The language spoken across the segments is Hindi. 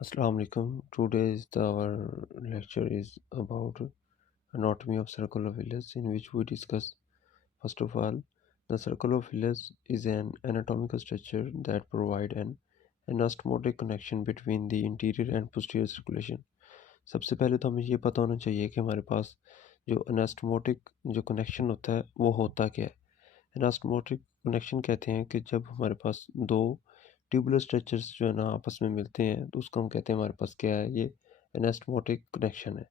Assalamu alaikum. Today's our lecture is about anatomy of circle of Willis, in which we discuss first of all the circle of Willis is an anatomical structure that provide an anastomotic connection between the interior and posterior circulation. सबसे पहले तो हमें ये पता होना चाहिए कि हमारे पास जो anastomotic जो कनेक्शन होता है वो होता क्या है। एनास्टोमोटिक कनेक्शन कहते हैं कि जब हमारे पास दो ट्यूबुलर स्ट्रक्चर्स जो है ना आपस में मिलते हैं तो उसको हम कहते हैं हमारे पास क्या है, ये एनास्टोमोटिक कनेक्शन है।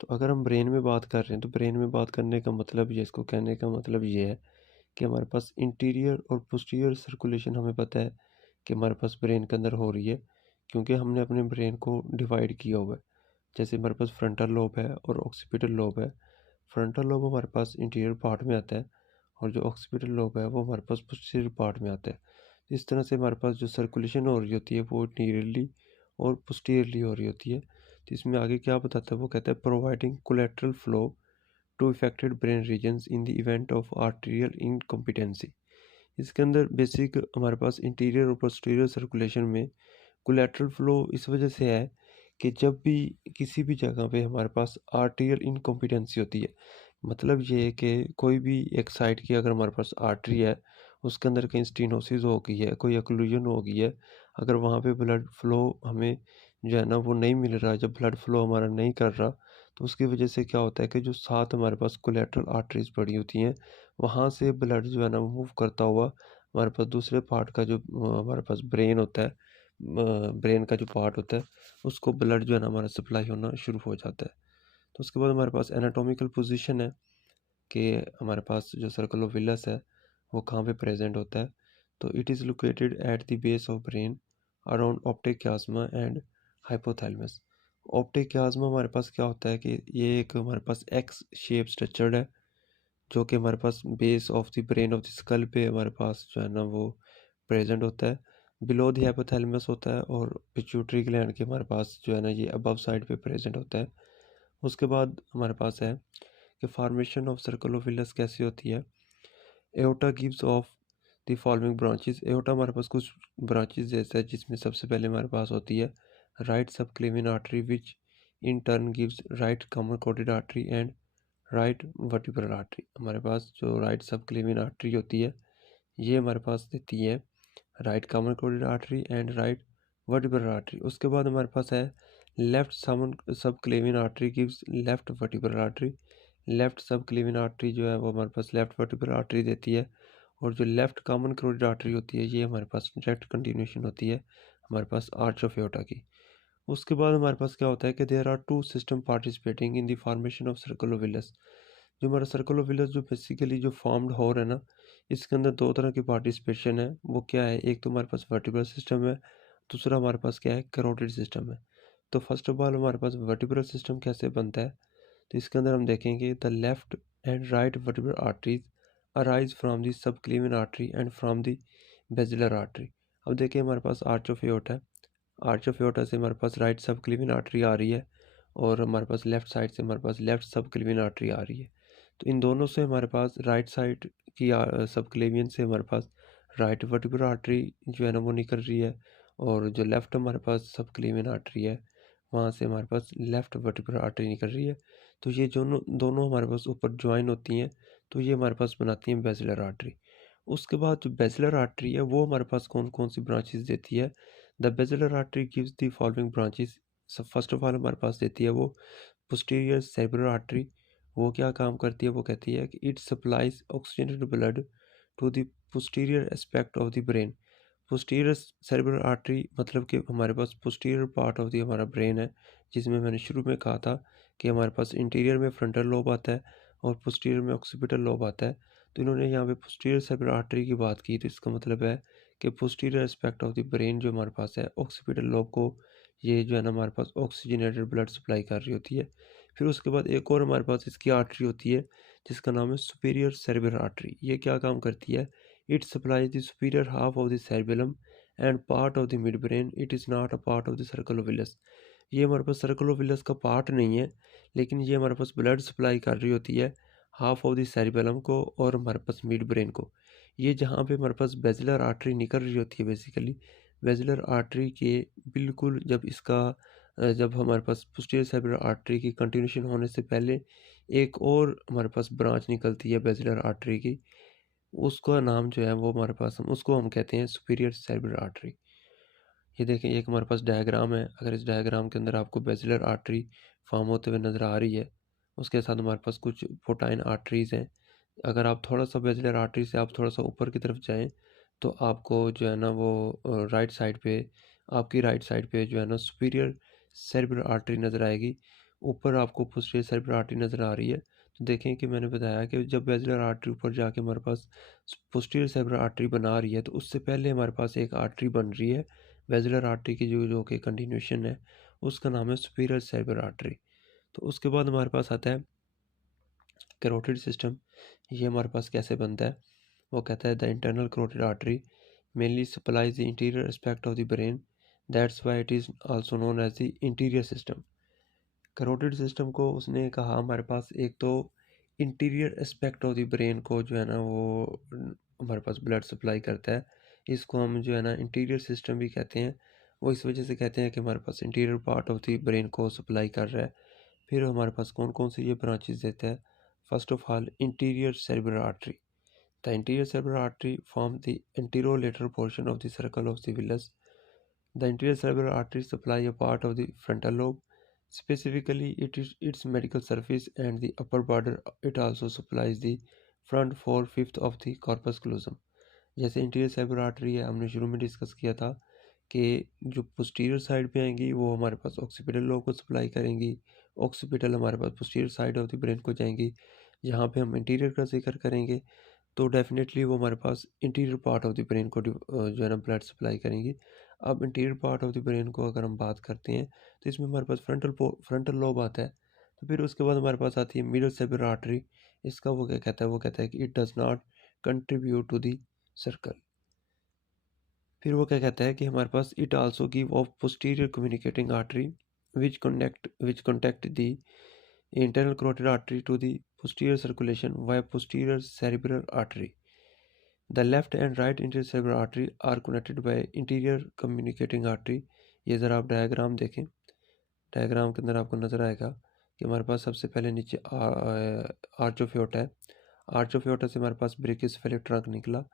तो अगर हम ब्रेन में बात कर रहे हैं तो ब्रेन में बात करने का मतलब ये, इसको कहने का मतलब ये है कि हमारे पास इंटीरियर और पोस्टीरियर सर्कुलेशन हमें पता है कि हमारे पास ब्रेन के अंदर हो रही है, क्योंकि हमने अपने ब्रेन को डिवाइड किया हुआ है। जैसे हमारे पास फ्रंटल लोब है और ऑक्सीपिटल लोब है। फ्रंटल लोब हमारे पास इंटीरियर पार्ट में आता है और जो ऑक्सीपिटल लोब है वो हमारे पास पोस्टीरियर पार्ट में आता है। इस तरह से हमारे पास जो सर्कुलेशन हो रही होती है वो इंटीरियरली और पोस्टीरियरली हो रही होती है। तो इसमें आगे क्या बताता है, वो कहता है providing collateral flow to affected brain regions in the event of arterial incompetency. इसके अंदर बेसिक हमारे पास इंटीरियर और पोस्टीरियर सर्कुलेशन में कोलेट्रल फ्लो इस वजह से है कि जब भी किसी भी जगह पे हमारे पास आर्टेरियल इनकम्पिटेंसी होती है, मतलब ये है कि कोई भी एक साइड की अगर हमारे पास आर्टरी है उसके अंदर कहीं स्टीनोसिस हो गई है, कोई ओक्लूजन हो गई है, अगर वहाँ पे ब्लड फ्लो हमें जो है ना वो नहीं मिल रहा, जब ब्लड फ्लो हमारा नहीं कर रहा, तो उसकी वजह से क्या होता है कि जो साथ हमारे पास कोलेट्रल आर्टरीज पड़ी होती हैं वहाँ से ब्लड जो है ना वो मूव करता हुआ हमारे पास दूसरे पार्ट का जो हमारे पास ब्रेन होता है, ब्रेन का जो पार्ट होता है उसको ब्लड जो है ना हमारा सप्लाई होना शुरू हो जाता है। तो उसके बाद हमारे पास एनाटॉमिकल पोजीशन है कि हमारे पास जो सर्कल ऑफ विलस है वो कहाँ पे प्रेजेंट होता है। तो it is located at the base of brain around optic chiasma and hypothalamus. Optic chiasma हमारे पास क्या होता है कि ये एक हमारे पास एक्स शेप स्ट्रक्चर्ड है जो कि हमारे पास base of the brain of the skull पे हमारे पास जो है ना वो प्रेजेंट होता है। बिलो द हाइपोथैलेमस होता है और पिट्यूटरी ग्लैंड के हमारे पास जो है ना ये अबव साइड पे प्रेजेंट होता है। उसके बाद हमारे पास है कि formation of circle of villous कैसे होती है। Aorta gives off the following branches. Aorta हमारे पास कुछ ब्रांचेस जैसा है जिसमें सबसे पहले हमारे पास होती है right subclavian artery which in turn gives right common coated artery and right vertebral artery. हमारे पास जो राइट सबक्लेवियन आर्टरी होती है ये हमारे पास देती है right common coated artery and right vertebral artery. उसके बाद हमारे पास है left subclavian artery gives left vertebral artery. Left subclavian artery जो है वो हमारे पास लेफ्ट वर्टिब्रल आर्टरी देती है और जो लेफ्ट कॉमन करोटिड आर्टरी होती है ये हमारे पास डायरेक्ट कंटिन्यूशन होती है हमारे पास आर्च ऑफ एओर्टा की। उसके बाद हमारे पास क्या होता है कि there are two system participating in the formation of circle of Willis. जो हमारा सर्कल ऑफ विलस जो बेसिकली जो फॉर्म्ड हो रहा है ना, इसके अंदर दो तरह की पार्टिसिपेशन है। वो क्या है, एक तो हमारे पास वर्टिब्रल सिस्टम है, दूसरा हमारे पास क्या है, करोटिड सिस्टम है। तो फर्स्ट ऑफ ऑल हमारे पास वर्टिब्रल सिस्टम कैसे बनता है, तो इसके अंदर हम देखेंगे the left and right vertebral arteries arise from the subclavian artery and from the basilar artery. अब देखिए हमारे पास आर्च ऑफ एओर्टा है, आर्च ऑफ एओर्टा से हमारे पास राइट सबक्लेवियन आर्टरी आ रही है और हमारे पास लेफ्ट साइड से हमारे पास लेफ्ट सबक्लेवियन आर्टरी आ रही है। तो इन दोनों से हमारे पास राइट साइड की सबक्लेवियन से हमारे पास राइट वर्टिब्रल आर्टरी जो है ना वो निकल रही है और जो लेफ्ट हमारे पास सबक्लेवियन आर्टरी है वहाँ से हमारे पास लेफ्ट वर्टिब्रल आर्टरी निकल रही है। तो ये दोनों दोनों हमारे पास ऊपर ज्वाइन होती हैं, तो ये हमारे पास बनाती हैं बेसिलर आर्टरी। उसके बाद जो बेसिलर आर्टरी है वो हमारे पास कौन कौन सी ब्रांचेस देती है। The basilar artery gives the following branches. सब फर्स्ट ऑफ ऑल हमारे पास देती है वो पोस्टीरियर सेरेब्रल आर्टरी। वो क्या काम करती है, वो कहती है कि it supplies oxygenated blood to the posterior aspect of the brain. Posterior cerebral artery मतलब कि हमारे पास पोस्टीरियर पार्ट ऑफ द हमारा ब्रेन है, जिसमें मैंने शुरू में कहा था कि हमारे पास इंटीरियर में फ्रंटल लोब आता है और पोस्टीरियर में ऑक्सीपिटल लोब आता है। तो इन्होंने यहाँ पे पोस्टीरियर सेरेब्रल आर्टरी की बात की, तो इसका मतलब है कि posterior aspect of the brain जो हमारे पास है ऑक्सीपिटल लोब को ये जो है ना हमारे पास ऑक्सीजनेटेड ब्लड सप्लाई कर रही होती है। फिर उसके बाद एक और हमारे पास इसकी आर्टरी होती है जिसका नाम है सुपीरियर सेरेब्रल आर्टरी। ये क्या काम करती है, it supplies the superior half of the cerebellum and part of the mid brain. It is not a part of the circle of villous. ये हमारे पास सर्कल ऑफ विलस का पार्ट नहीं है, लेकिन ये हमारे पास ब्लड सप्लाई कर रही होती है हाफ ऑफ द सेरेबेलम को और हमारे पास मिड ब्रेन को। ये जहाँ पे हमारे पास बेसिलर आर्टरी निकल रही होती है बेसिकली बेसिलर आर्टरी के बिल्कुल जब हमारे पास पोस्टीरियर सेरेब्रल आर्टरी की कंटिन्यूशन होने से पहले एक और हमारे पास ब्रांच निकलती है बेसिलर आर्टरी की, उसका नाम जो है वो हमारे पास उसको हम कहते हैं सुपीरियर सेरेब्रल आर्टरी। ये देखें, एक हमारे पास डायग्राम है। अगर इस डायग्राम के अंदर आपको बेसिलर आर्टरी फॉर्म होते हुए नज़र आ रही है, उसके साथ हमारे पास कुछ पोटाइन आर्टरीज़ हैं। अगर आप थोड़ा सा बेसिलर आर्टरी से आप थोड़ा सा ऊपर की तरफ जाएं तो आपको जो है ना वो राइट साइड पे, आपकी राइट साइड पे जो है ना सुपीरियर सेरेब्रल आर्टरी नज़र आएगी। ऊपर आपको पोस्टीरियर सेरेब्रल आर्टरी नज़र आ रही है। तो देखें कि मैंने बताया कि जब बेसिलर आर्टरी ऊपर जाके हमारे पास पोस्टीरियर सेरेब्रल आर्टरी बना रही है, तो उससे पहले हमारे पास एक आर्टरी बन रही है बेसिलर आर्टरी की, जो जो कि कंटिन्यूशन है, उसका नाम है सुपीरियर सेरेब्रल आर्टरी। तो उसके बाद हमारे पास आता है कैरोटिड सिस्टम। ये हमारे पास कैसे बनता है? वो कहता है the internal carotid artery mainly supplies the interior aspect of the brain, that's why it is also known as the interior system. Carotid system को उसने कहा हमारे पास एक तो interior aspect of the brain को जो है ना वो हमारे पास ब्लड सप्लाई करता है। इसको हम जो है ना इंटीरियर सिस्टम भी कहते हैं। वो इस वजह से कहते हैं कि हमारे पास interior part of the brain को सप्लाई कर रहा है। फिर हमारे पास कौन कौन सी ये ब्रांचेस देता है? First of all interior cerebral artery. The interior cerebral artery form the anterolateral portion of the circle of the Willis. The anterior cerebral arteries supply a part of the frontal lobe. Specifically, it is its medial surface and the upper border. It also supplies the front four-fifth of the corpus callosum. जैसे इंटीरियर सेरेब्रल आर्टरी है, हमने शुरू में डिस्कस किया था कि जो पोस्टीरियर साइड पे आएंगी वो हमारे पास ऑक्सीपिटल लोब को सप्लाई करेंगी। ऑक्सीपिटल हमारे पास posterior side of the brain को जाएंगी। जहाँ पे हम इंटीरियर का जिक्र करेंगे तो डेफिनेटली वो हमारे पास interior part of the brain को जो है ना ब्लड सप्लाई करेंगी। अब interior part of the brain को अगर हम बात करते हैं तो इसमें हमारे पास फ्रंटल लोब आता है। तो फिर उसके बाद हमारे पास आती है मिडल सेरेब्रल आर्टरी। इसका वो क्या कहता है? वो कहता है कि it does not contribute to the circle. फिर वो क्या कहता है कि हमारे पास it also give off posterior communicating artery which contact the internal carotid artery to the posterior circulation via posterior cerebral artery. The left and right anterior cerebral artery are connected by interior communicating artery. ये ज़रा आप डायग्राम देखें। डायग्राम के अंदर आपको नज़र आएगा कि हमारे पास सबसे पहले नीचे आर्च ऑफ एओर्टा है। आर्च ऑफ एओर्टा से हमारे पास ब्रेकियोसेफेलिक ट्रंक निकला।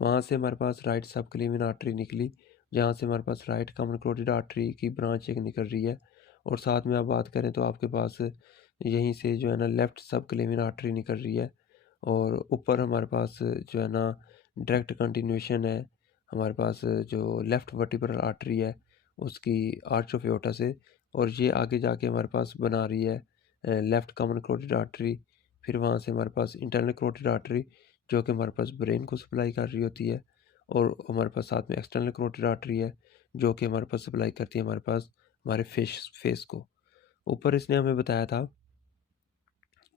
वहाँ से हमारे पास राइट सबक्लेवियन आर्टरी निकली, जहाँ से हमारे पास राइट कॉमन कैरोटिड आर्टरी की ब्रांच एक निकल रही है। और साथ में आप बात करें तो आपके पास यहीं से जो है ना लेफ़्ट सबक्लेवियन आर्टरी निकल रही है। और ऊपर हमारे पास जो है ना डायरेक्ट कंटिन्यूशन है हमारे पास जो लेफ़्ट वर्टिब्रल आर्टरी है उसकी आर्च ऑफ एओर्टा से। और ये आगे जाके हमारे पास बना रही है लेफ़्ट कॉमन कैरोटिड आर्टरी। फिर वहाँ से हमारे पास इंटरनल कैरोटिड आर्टरी जो कि हमारे पास ब्रेन को सप्लाई कर रही होती है। और हमारे पास साथ में एक्सटर्नल कैरोटिड आर्टरी है जो कि हमारे पास सप्लाई करती है हमारे पास हमारे फेस को। ऊपर इसने हमें बताया था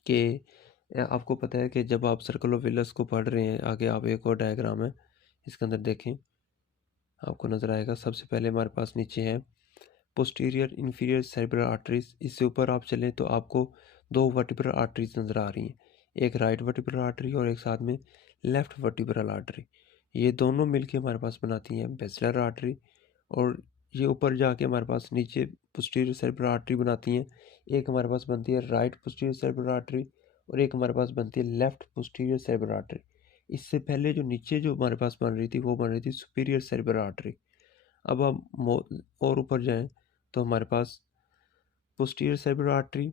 कि आपको पता है कि जब आप सर्कल ऑफ विलस को पढ़ रहे हैं, आगे आप एक और डायग्राम है इसके अंदर देखें, आपको नज़र आएगा। सबसे पहले हमारे पास नीचे है पोस्टीरियर इन्फीरियर सेरेब्रल आर्टरीज। इससे ऊपर आप चलें तो आपको दो वर्टिब्रल आर्टरीज नज़र आ रही हैं, एक राइट वर्टिब्रल आर्टरी और एक साथ में लेफ़्ट वर्टिब्रल आर्टरी। ये दोनों मिलके हमारे पास बनाती हैं बेसिलर आर्टरी। और ये ऊपर जाके हमारे पास नीचे पोस्टीरियर सेरेब्रल आर्टरी बनाती हैं। एक हमारे पास बनती है राइट पोस्टीरियर सेरेब्रल आर्टरी और एक हमारे पास बनती है लेफ़्ट पोस्टीरियर सेरेब्रल आर्टरी। इससे पहले जो नीचे जो हमारे पास बन रही थी वो बन रही थी सुपीरियर सेरेब्रल आर्टरी। अब हम और ऊपर जाएं तो हमारे पास पोस्टीरियर सेरेब्रल आर्टरी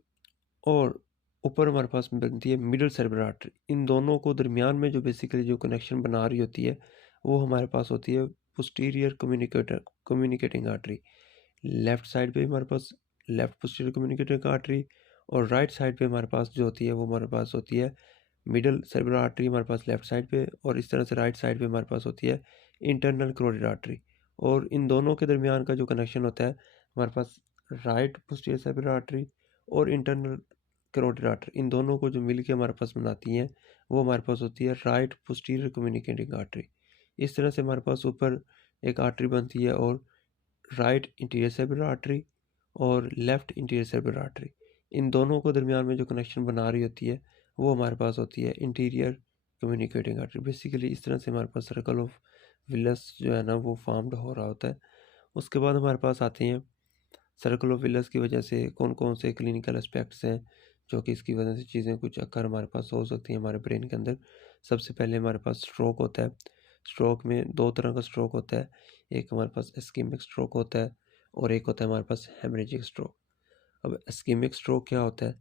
और ऊपर हमारे पास बनती है मिडल सेरेब्रल आर्टरी। इन दोनों को दरमियान में जो बेसिकली जो कनेक्शन बना रही होती है वो हमारे पास होती है posterior communicating artery. Left side पे हमारे पास लेफ़्ट पोस्टीरियर कम्युनिकेटिंग आर्टरी और राइट साइड पे हमारे पास जो होती है वो हमारे पास होती है मिडल सेरेब्रल आर्टरी हमारे पास लेफ़्ट साइड पे। और इस तरह से राइट साइड पे हमारे पास होती है इंटरनल कैरोटिड आर्टरी। और इन दोनों के दरमियान का जो कनेक्शन होता है हमारे पास राइट पोस्टीरियर सेरेब्रल आर्टरी और इंटरनल कैरोटिड आर्टरी, इन दोनों को जो मिल के हमारे पास बनाती हैं वो हमारे पास होती है राइट पोस्टीरियर कम्युनिकेटिंग आर्टरी। इस तरह से हमारे पास ऊपर एक आर्टरी बनती है और राइट इंटीरियर सेरेब्रल आर्टरी और लेफ़्ट इंटीरियर सेरेब्रल आर्टरी, इन दोनों को दरमियान में जो कनेक्शन बना रही होती है वो हमारे पास होती है इंटीरियर कम्युनिकेटिंग आर्टरी। बेसिकली इस तरह से हमारे पास सर्कल ऑफ विलस जो है ना वो फॉर्म्ड हो रहा होता है। उसके बाद हमारे पास आते हैं सर्कल ऑफ विलियर्स की वजह से कौन कौन से क्लिनिकल एस्पेक्ट्स हैं जो कि इसकी वजह से चीज़ें कुछ अक्कर हमारे पास हो सकती हैं हमारे ब्रेन के अंदर। सबसे पहले हमारे पास स्ट्रोक होता है। स्ट्रोक में दो तरह का स्ट्रोक होता है। एक हमारे पास इस्केमिक स्ट्रोक होता है और एक होता है हमारे पास हेमरेजिक स्ट्रोक। अब इस्केमिक स्ट्रोक क्या होता है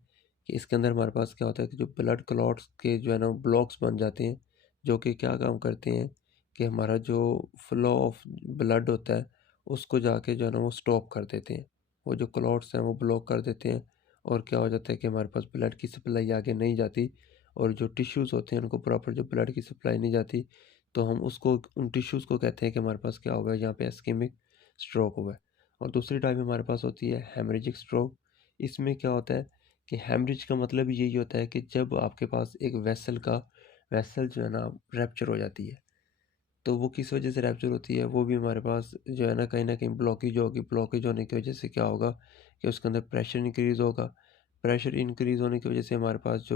कि इसके अंदर हमारे पास क्या होता है कि जो ब्लड क्लॉट्स के जो है ना ब्लॉक्स बन जाते हैं, जो कि क्या काम करते हैं कि हमारा जो फ्लो ऑफ ब्लड होता है उसको जाके जो है ना वो स्टॉप कर देते हैं। वो जो क्लॉट्स हैं वो ब्लॉक कर देते हैं और क्या हो जाता है कि हमारे पास ब्लड की सप्लाई आगे नहीं जाती और जो टिश्यूज़ होते हैं उनको प्रॉपर जो ब्लड की सप्लाई नहीं जाती, तो हम उसको उन टिश्यूज़ को कहते हैं कि हमारे पास क्या हुआ है, यहाँ पे इस्केमिक स्ट्रोक हुआ है। और दूसरी टाइप हमारे पास होती है हेमरेजिक स्ट्रोक। इसमें क्या होता है कि हेमरेज का मतलब यही होता है कि जब आपके पास एक वेसल जो है ना रैप्चर हो जाती है। तो वो किस वजह से रैप्चर होती है, वो भी हमारे पास जो है ना कहीं ब्लॉकेज होगी। ब्लॉकेज होने की वजह से क्या होगा कि उसके अंदर प्रेशर इंक्रीज़ होगा। प्रेशर इंक्रीज़ होने की वजह से हमारे पास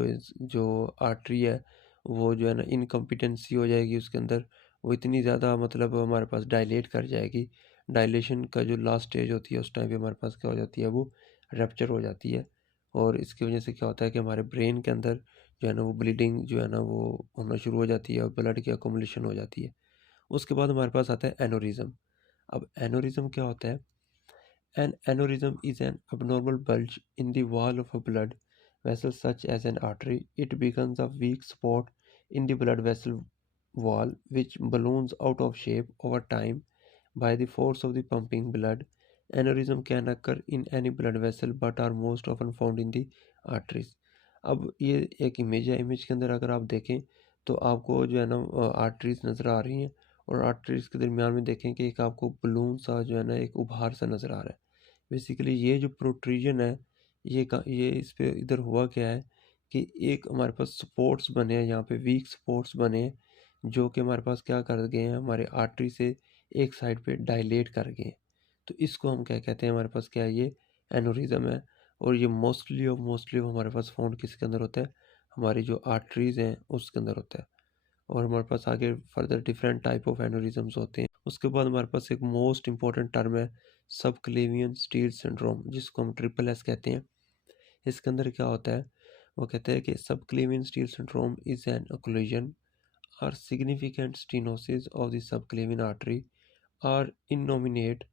जो आर्टरी है वो जो है ना इनकम्पिटेंसी हो जाएगी उसके अंदर। वो इतनी ज़्यादा मतलब हमारे पास डायलेट कर जाएगी। डायलेशन का जो लास्ट स्टेज होती है उस टाइम पे हमारे पास क्या हो जाती है, वो रैप्चर हो जाती है। और इसकी वजह से क्या होता है कि हमारे ब्रेन के अंदर जो है ना वो ब्लीडिंग जो है ना वो होना शुरू हो जाती है और ब्लड की अकोमोलेशन हो जाती है। उसके बाद हमारे पास आता है एनोरिज्म। अब एनोरिज्म क्या होता है? An aneurysm is an abnormal bulge in the wall of a blood vessel such as an artery. It becomes a weak spot in the blood vessel wall which balloons out of shape over time by the force of the pumping blood. Aneurysm can occur in any blood vessel but are most often found in the arteries. अब ये एक इमेज है। इमेज के अंदर अगर आप देखें तो आपको जो है ना आर्टरीज नज़र आ रही हैं और आर्टरीज के दरमियान में देखें कि एक आपको बलून सा जो है ना एक उभार सा नज़र आ रहा है। बेसिकली ये जो प्रोट्रूजन है ये इस पे इधर हुआ क्या है कि एक हमारे पास स्पोर्ट्स बने हैं, यहाँ पे वीक स्पोर्ट्स बने हैं जो कि हमारे पास क्या कर गए हैं, हमारे आर्टरी से एक साइड पे डायलेट कर गए हैं। तो इसको हम क्या कहते हैं, हमारे पास क्या है, ये एनोरिज्म है। और ये मोस्टली हमारे पास फाउंड किसके अंदर होता है, हमारी जो आर्टरीज हैं उसके अंदर होता है। और हमारे पास आगे फर्दर डिफरेंट टाइप ऑफ एनोरिज्म्स होते हैं। उसके बाद हमारे पास एक मोस्ट इंपॉर्टेंट टर्म है सबक्लेवियन स्टील सिंड्रोम, जिसको हम ट्रिपल एस कहते हैं। इसके अंदर क्या होता है, वो कहते हैं कि subclavian steel syndrome is an occlusion or significant stenosis of the subclavian artery or innominate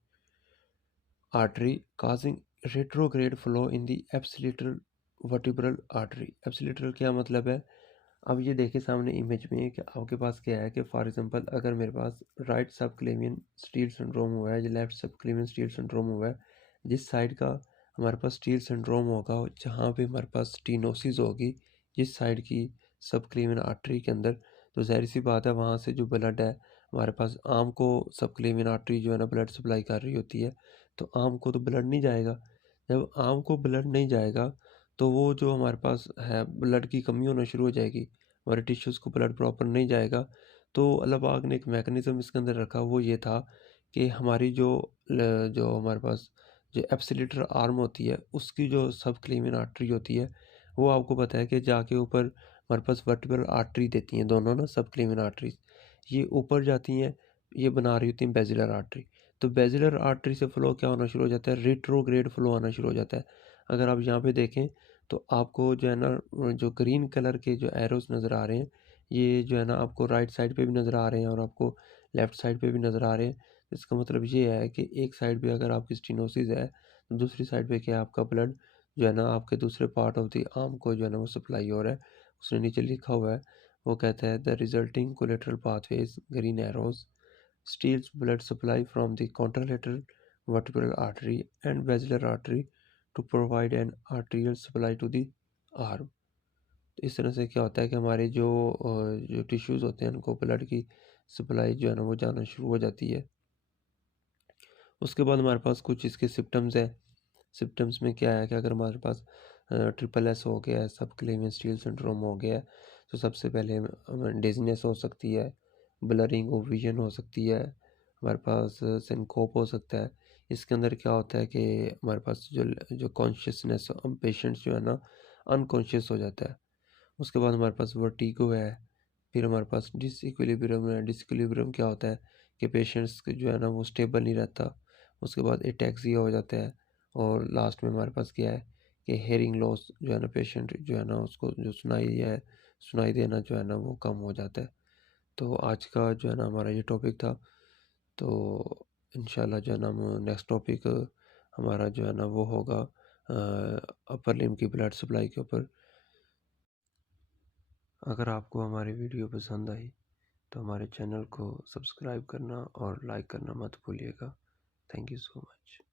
artery causing retrograde flow in the apsilateral vertebral artery। apsilateral क्या मतलब है? अब ये देखिए सामने इमेज में कि आपके पास क्या है कि फॉर एग्जांपल अगर मेरे पास राइट सबक्लेवियन स्टील सिंड्रोम हुआ है या लेफ्ट सबक्लेवियन स्टील सिंड्रोम हुआ है, जिस साइड का हमारे पास स्टील सिंड्रोम होगा जहाँ पे हमारे पास स्टीनोसिस होगी जिस साइड की सबक्लेवियन आर्टरी के अंदर, तो जाहिर सी बात है वहाँ से जो ब्लड है हमारे पास आम को सबक्लेवियन आर्टरी जो है ना ब्लड सप्लाई कर रही होती है, तो आम को तो ब्लड नहीं जाएगा। जब आम को ब्लड नहीं जाएगा तो वो जो हमारे पास है ब्लड की कमी होना शुरू हो जाएगी, हमारे टिश्यूज़ को ब्लड प्रॉपर नहीं जाएगा। तो अल्लाह ने एक मैकेनिज़्म इसके अंदर रखा, वो ये था कि हमारी जो हमारे पास जो एब्सोल्यूटर आर्म होती है उसकी जो सबक्लेवियन आर्टरी होती है, वो आपको पता है कि जाके ऊपर हमारे पास वर्टिब्रल आर्टरी देती हैं दोनों ना सबक्लेवियन आर्टरीज, ये ऊपर जाती हैं, ये बना रही होती हैं बेसिलर आर्टरी। तो बेसिलर आर्टरी से फ्लो क्या होना शुरू हो जाता है, रेट्रोग्रेड फ्लो आना शुरू हो जाता है। अगर आप यहाँ पे देखें तो आपको जो है ना जो ग्रीन कलर के जो एरोस नज़र आ रहे हैं, ये जो है ना आपको राइट साइड पे भी नज़र आ रहे हैं और आपको लेफ़्ट साइड पे भी नज़र आ रहे हैं। इसका मतलब ये है कि एक साइड पे अगर आपकी स्टेनोसिस है तो दूसरी साइड पे क्या है, आपका ब्लड जो है ना आपके दूसरे पार्ट ऑफ द आर्म को जो है ना वो सप्लाई हो रहा है। उसने नीचे लिखा हुआ है, वो कहता है the resulting collateral pathways green arrows steals blood supply from the contralateral vertebral artery and basilar artery to provide an arterial supply to the arm। तो इस तरह से क्या होता है कि हमारे जो टिश्यूज़ होते हैं उनको ब्लड की सप्लाई जो है ना वो जाना शुरू हो जाती है। उसके बाद हमारे पास कुछ इसके सिम्टम्स है। सिम्टम्स में क्या है कि अगर हमारे पास ट्रिपल एस हो गया है, सबक्लेवियन स्टील सिंड्रोम हो गया है, तो सबसे पहले हमें डिजीनेस हो सकती है, ब्लरिंग ऑफ विजन हो सकती है, हमारे पास सिनकोप हो सकता है। इसके अंदर क्या होता है कि हमारे पास जो जो कॉन्शियसनेस पेशेंट्स जो है ना अनकॉन्शियस हो जाता है। उसके बाद हमारे पास वर्टिगो है। फिर हमारे पास डिसइक्विलिब्रियम है। डिसइक्विलिब्रियम क्या होता है कि पेशेंट्स जो है ना वो स्टेबल नहीं रहता, उसके बाद एटैक्सिया हो जाता है, और लास्ट में हमारे पास क्या है कि हेयरिंग लॉस जो है ना, पेशेंट जो है ना उसको जो सुनाई देना जो है ना वो कम हो जाता है। तो आज का जो है ना हमारा ये टॉपिक था। तो इंशाल्लाह जो है ना हम नेक्स्ट टॉपिक हमारा जो है ना वो होगा अपर लिम्ब की ब्लड सप्लाई के ऊपर। अगर आपको हमारी वीडियो पसंद आई तो हमारे चैनल को सब्सक्राइब करना और लाइक करना मत भूलिएगा। Thank you so much.